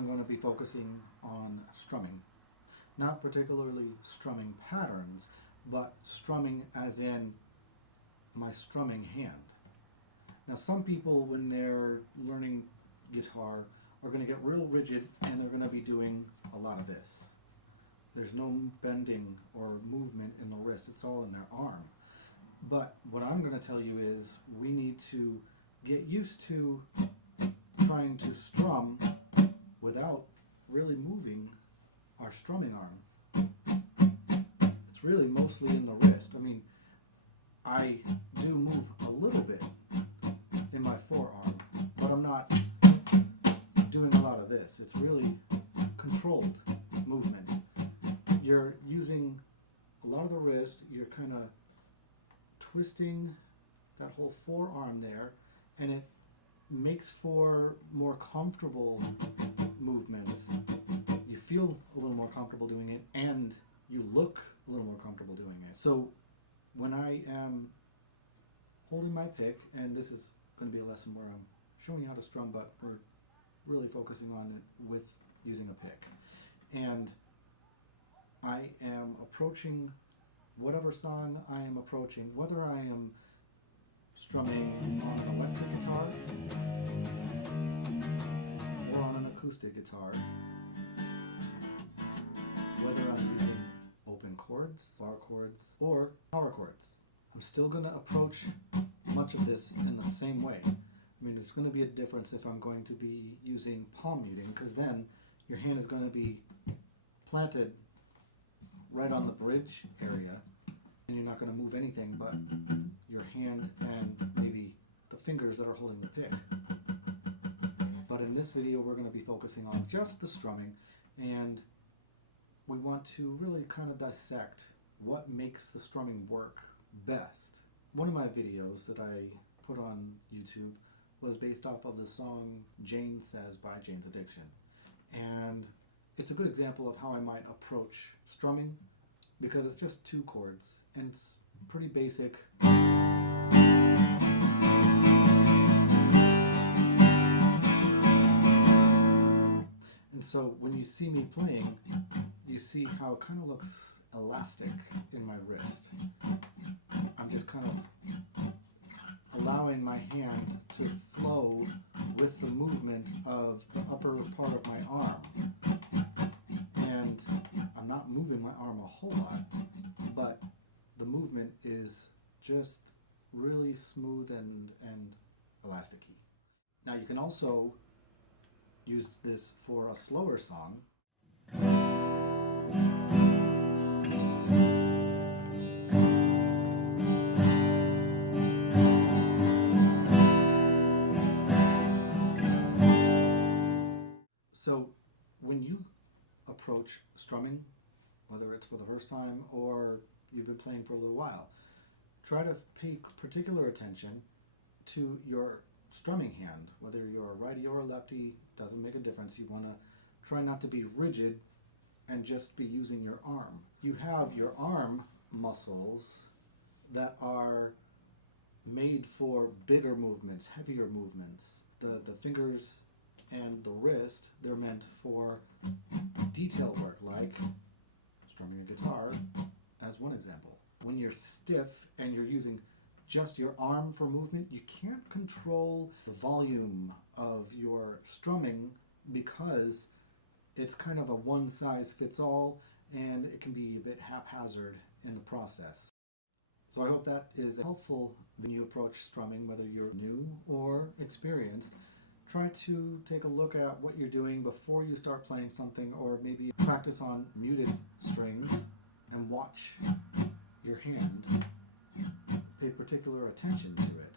I'm going to be focusing on strumming. Not particularly strumming patterns, but strumming as in my strumming hand. Now some people, when they're learning guitar, are going to get real rigid and they're going to be doing a lot of this. There's no bending or movement in the wrist, it's all in their arm. But what I'm going to tell you is we need to get used to trying to strum without really moving our strumming arm. It's really mostly in the wrist. I mean, I do move a little bit in my forearm, but I'm not doing a lot of this. It's really controlled movement. You're using a lot of the wrist, you're kind of twisting that whole forearm there, and it makes for more comfortable movements. You feel a little more comfortable doing it, and you look a little more comfortable doing it. So when I am holding my pick, and this is going to be a lesson where I'm showing you how to strum, but we're really focusing on it with using a pick. And I am approaching whatever song I am approaching, whether I am strumming on an electric guitar or on an acoustic guitar, whether I'm using open chords, bar chords, or power chords. I'm still going to approach much of this in the same way. I mean, there's going to be a difference if I'm going to be using palm muting, because then your hand is going to be planted right on the bridge area, and you're not going to move anything but your hand and maybe the fingers that are holding the pick. But in this video, we're going to be focusing on just the strumming, and we want to really kind of dissect what makes the strumming work best. One of my videos that I put on YouTube was based off of the song Jane Says by Jane's Addiction. And it's a good example of how I might approach strumming, because it's just 2 chords and it's pretty basic. And so when you see me playing, you see how it kind of looks elastic in my wrist. I'm just kind of allowing my hand to flow with the movement of the upper part of my arm. And I'm not moving my arm a whole lot, but the movement is just really smooth and elasticy. Now you can also use this for a slower song. So when you approach strumming, whether it's for the first time or you've been playing for a little while, try to pay particular attention to your strumming hand. Whether you're a righty or a lefty, doesn't make a difference. You want to try not to be rigid and just be using your arm. You have your arm muscles that are made for bigger movements, heavier movements. The fingers and the wrist, they're meant for detail work, like strumming a guitar, as one example. When you're stiff and you're using just your arm for movement, you can't control the volume of your strumming, because it's kind of a one-size-fits-all, and it can be a bit haphazard in the process. So I hope that is helpful when you approach strumming, whether you're new or experienced. Try to take a look at what you're doing before you start playing something, or maybe practice on muted strings and watch your hand. Pay particular attention to it.